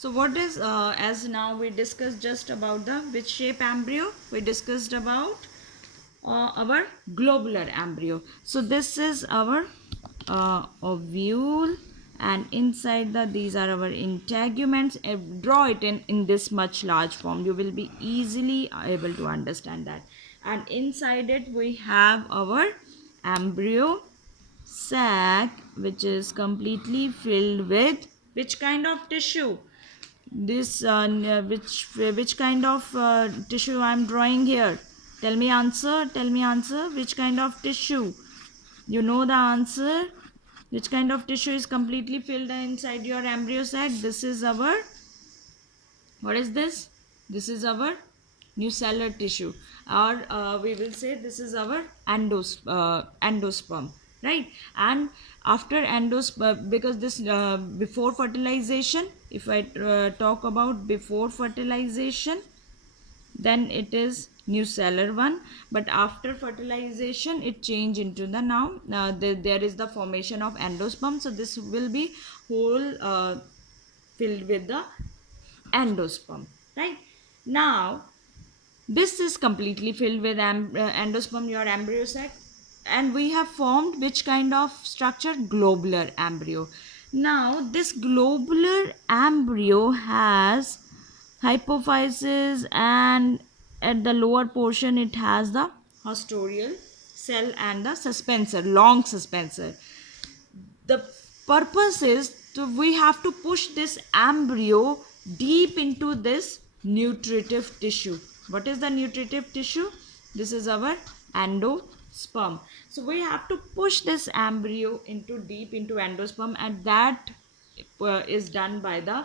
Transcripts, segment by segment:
So what is, as now we discussed just about the which shape embryo, we discussed about our globular embryo. So this is our ovule, and inside these are our integuments. Draw it in this much large form, you will be easily able to understand that. And inside it we have our embryo sac, which is completely filled with which kind of tissue? This which kind of tissue I am drawing here? Tell me answer. Tell me answer. Which kind of tissue? You know the answer. Which kind of tissue is completely filled inside your embryo sac? This is our, what is this? This is our nucellar tissue, or we will say this is our endosperm, right? And after endosperm, because this before fertilization, if I talk about before fertilization, then it is nucellar one, but after fertilization it change into the now there is the formation of endosperm. So this will be whole filled with the endosperm, right? Now this is completely filled with endosperm, your embryo sac, and we have formed which kind of structure? Globular embryo. Now this globular embryo has hypophysis, and at the lower portion it has the haustorial cell and the suspensor, long suspensor. The purpose is we have to push this embryo deep into this nutritive tissue. What is the nutritive tissue? This is our endosperm. So we have to push this embryo into deep into endosperm, and that is done by the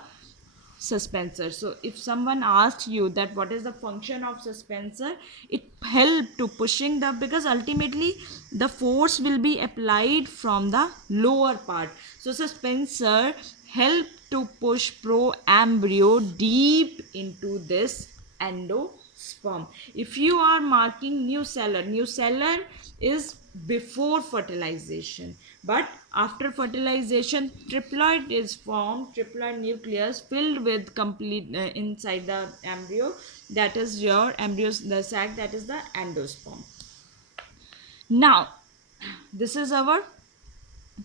suspensor. So if someone asks you that what is the function of suspensor, it help to pushing the, because ultimately the force will be applied from the lower part. So suspensor help to push pro embryo deep into this endosperm. If you are marking nucellar is before fertilization, but after fertilization triploid is formed, triploid nucleus filled with complete inside the embryo, that is your embryo, the sac, that is the endosperm. Now this is our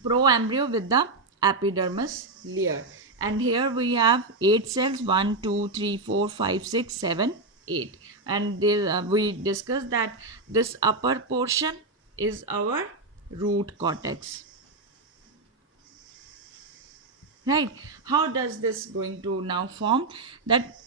proembryo with the epidermis layer, and here we have 8 cells, 1 2 3 4 5 6 7 8, and we discussed that this upper portion is our root cortex, right? How does this going to now form? That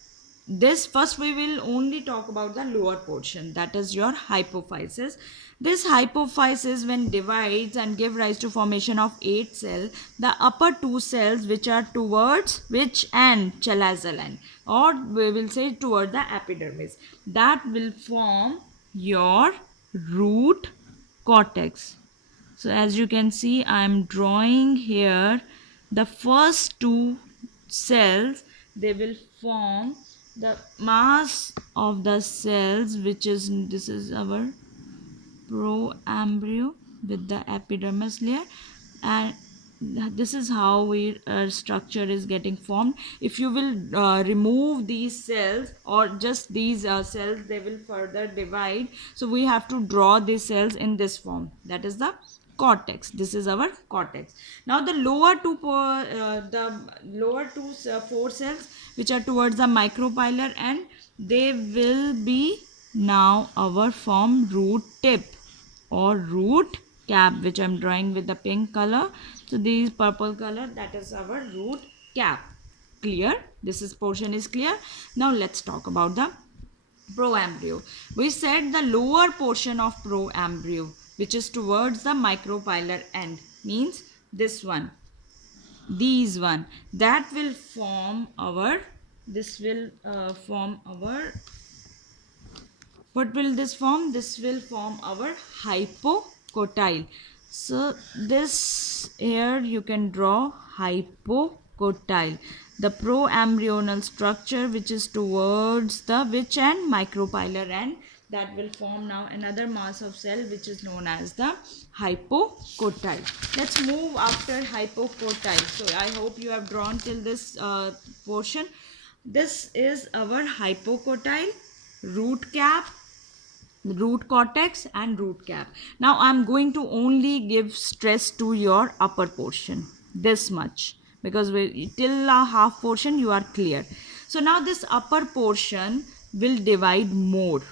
this first we will only talk about the lower portion, that is your hypophysis. This hypophysis when divides and give rise to formation of 8 cells, the upper 2 cells which are towards which end? Chalazal end, or we will say toward the epidermis, that will form your root cortex. So as you can see, I am drawing here the first 2 cells. They will form the mass of the cells, which is, this is our proembryo with the epidermis layer, and this is how we structure is getting formed. If you will remove these cells or just these cells, they will further divide. So we have to draw these cells in this form, that is the cortex. This is our cortex. Now the lower two 4 cells which are towards the micropylar end, they will be now our form root tip or root cap, which I'm drawing with the pink color. So these purple color, that is our root cap. Clear? This is portion is clear. Now let's talk about the proembryo. We said the lower portion of proembryo, which is towards the micropylar end, means this one, these one, that will form our, this will form our, what will this form? This will form our hypocotyle. So this here you can draw hypocotyle, the proembryonal structure which is towards the which end? Micropylar end. that will form now another mass of cell which is known as the hypocotyle. Let's move after hypocotyle. So I hope you have drawn till this portion. This is our hypocotyle, root cap, root cortex and root cap. Now I'm going to only give stress to your upper portion, this much, because till a half portion you are clear. So now this upper portion will divide more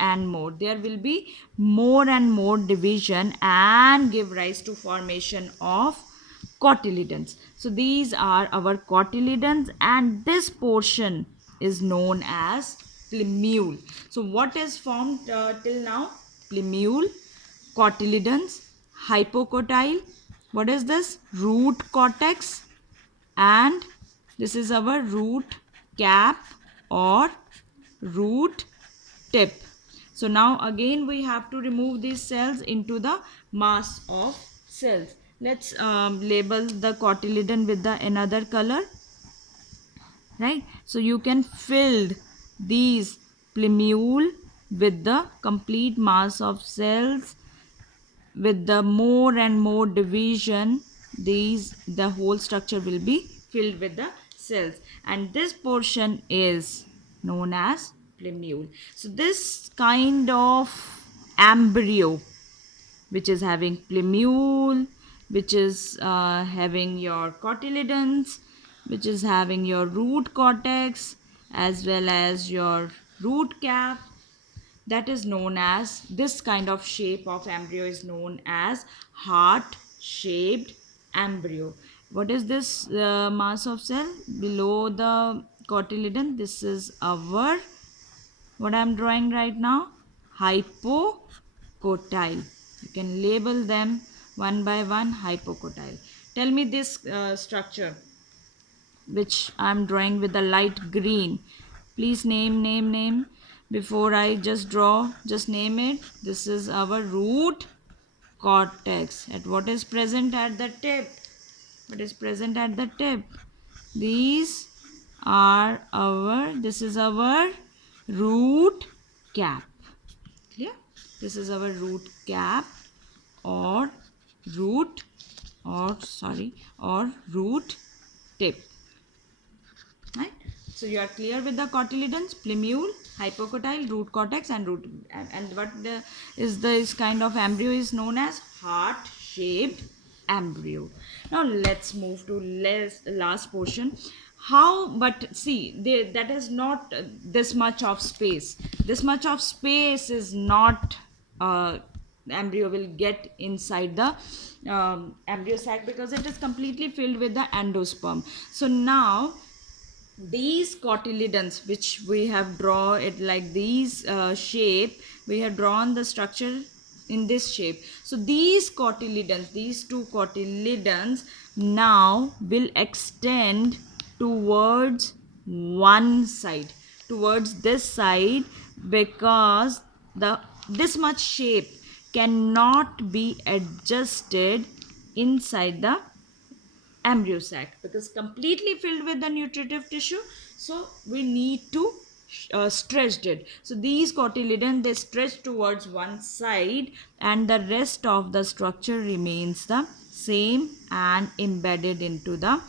and more. There will be more and more division and give rise to formation of cotyledons. So these are our cotyledons, and this portion is known as plumule. So what is formed till now? Plumule, cotyledons, hypocotyle. What is this? Root cortex, and this is our root cap or root tip. So now again we have to remove these cells into the mass of cells. Let's label the cotyledon with the another color, right? So you can fill these plumule with the complete mass of cells. With the more and more division, the whole structure will be filled with the cells, and this portion is known as plumule. So this kind of embryo which is having plumule, which is having your cotyledons, which is having your root cortex as well as your root cap, that is known as, this kind of shape of embryo is known as heart shaped embryo. What is this mass of cell below the cotyledon? This is our, what I am drawing right now, hypocotyle. You can label them one by one. Hypocotyle. Tell me this structure which I am drawing with the light green. Please name. Before I just draw, just name it. This is our root cortex. At what is present at the tip? What is present at the tip? These are our, this is our root cap. Clear? This is our root cap or root tip. Right? So you are clear with the cotyledons, plumule, hypocotyle, root cortex and root, and what is this kind of embryo is known as heart shaped embryo. Now let's move to last portion. How, but see, that is not this much of space. This much of space is not embryo will get inside the embryo sac, because it is completely filled with the endosperm. So now these cotyledons which we have drawn it like these shape, we have drawn the structure in this shape. So these cotyledons, these two cotyledons now will extend towards one side, towards this side, because this much shape cannot be adjusted inside the embryo sac, because completely filled with the nutritive tissue. So we need to stretch it. So these cotyledons, they stretch towards one side, and the rest of the structure remains the same and embedded into the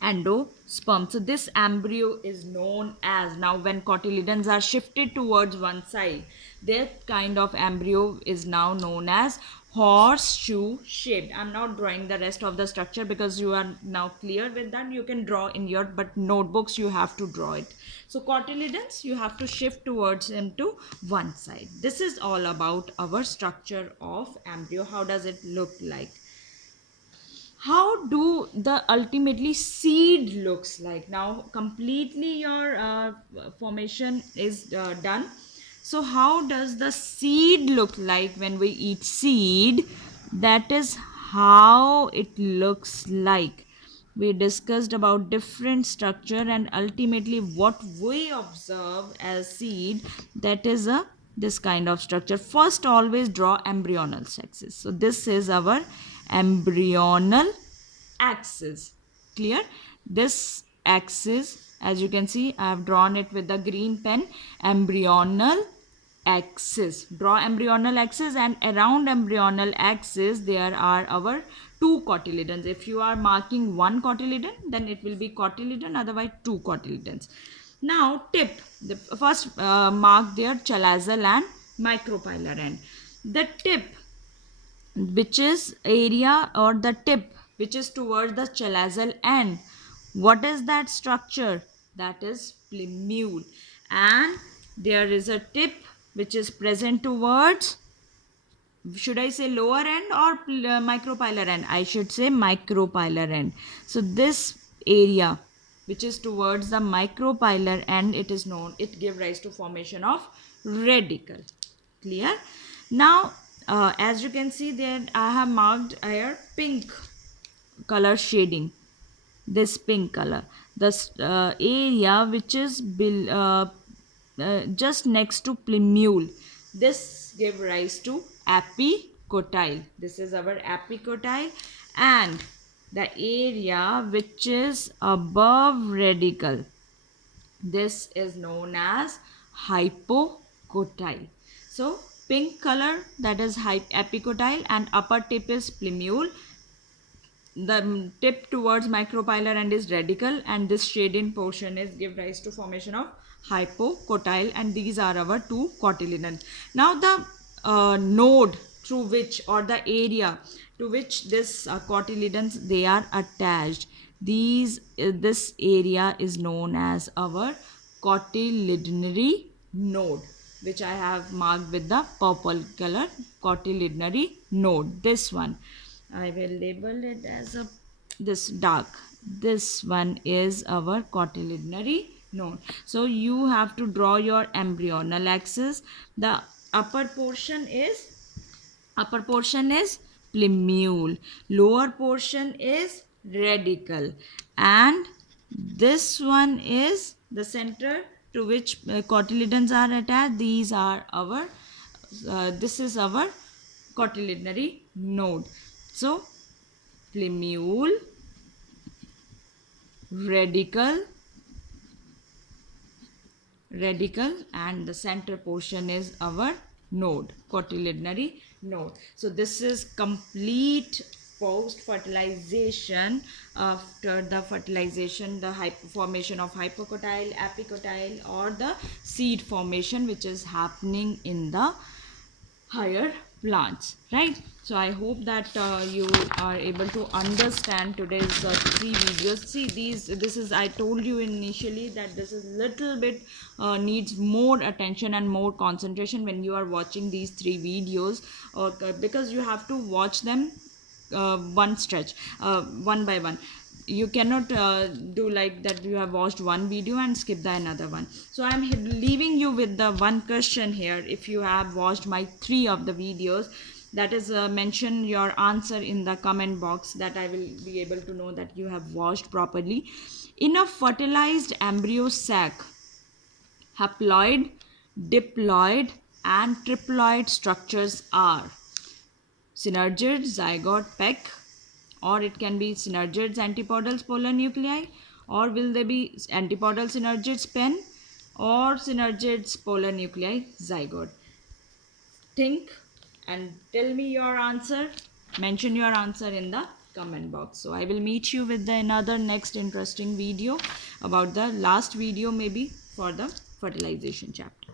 endosperm. So this embryo is known as, now when cotyledons are shifted towards one side, that kind of embryo is now known as horseshoe shaped. I'm not drawing the rest of the structure because you are now clear with that. You can draw in your notebooks, you have to draw it. So cotyledons, you have to shift towards into one side. This is all about our structure of embryo. How does it look like? How do the ultimately seed looks like? Now completely your formation is done. So how does the seed look like when we eat seed? That is how it looks like. We discussed about different structure, and ultimately what we observe as seed, that is this kind of structure. First always draw embryonal axis. So this is our embryonal axis. Clear? This axis. As you can see, I have drawn it with the green pen. Embryonal axis. Draw embryonal axis, and around embryonal axis there are our two cotyledons. If you are marking one cotyledon, then it will be cotyledon, otherwise two cotyledons. Now tip, the first mark there chalazal and micropylar end. The tip, which is area, or the tip which is towards the chalazal end, what is that structure? That is plumule. And there is a tip which is present towards, should I say lower end or micropylar end? I should say micropylar end. So this area which is towards the micropylar end, it is known, it give rise to formation of radicle. Clear? Now as you can see there, I have marked here pink color shading, this pink color, the area which is just next to plumule, this give rise to epicotyle. This is our epicotyle. And the area which is above radicle, this is known as hypocotyle. So pink color, that is epicotyle, and upper tip is plumule. The tip towards micropylar end is radicle, and this shaded portion is give rise to formation of hypocotyle, and these are our two cotyledons. Now the node through which, or the area to which this cotyledons they are attached, this area is known as our cotyledonary node, which I have marked with the purple color, cotyledonary node. This one I will label it as this dark. This one is our cotyledonary node. So you have to draw your embryonal axis. The upper portion is plumule. Lower portion is radicle. And this one is the center to which cotyledons are attached. These are our this is our cotyledonary node. So plumule, radicle, and the center portion is our node, cotyledonary node. So this is complete post fertilization. After the fertilization, the formation of hypocotyle, epicotyle, or the seed formation which is happening in the higher plants, right? So I hope that you are able to understand today's 3 videos. See, this is, I told you initially that this is little bit needs more attention and more concentration when you are watching these 3 videos, because you have to watch them one stretch, one by one. You cannot do like that, you have watched one video and skip the another one. So I am leaving you with the one question here. If you have watched my 3 of the videos, that is mention your answer in the comment box, that I will be able to know that you have watched properly. In a fertilized embryo sac, haploid, diploid and triploid structures are synergid, zygote, pec, or it can be synergids, antipodals, polar nuclei, or will they be antipodal synergids, pen, or synergids, polar nuclei, zygote? Think and tell me your answer. Mention your answer in the comment box. So I will meet you with another next interesting video about the last video, maybe for the fertilization chapter.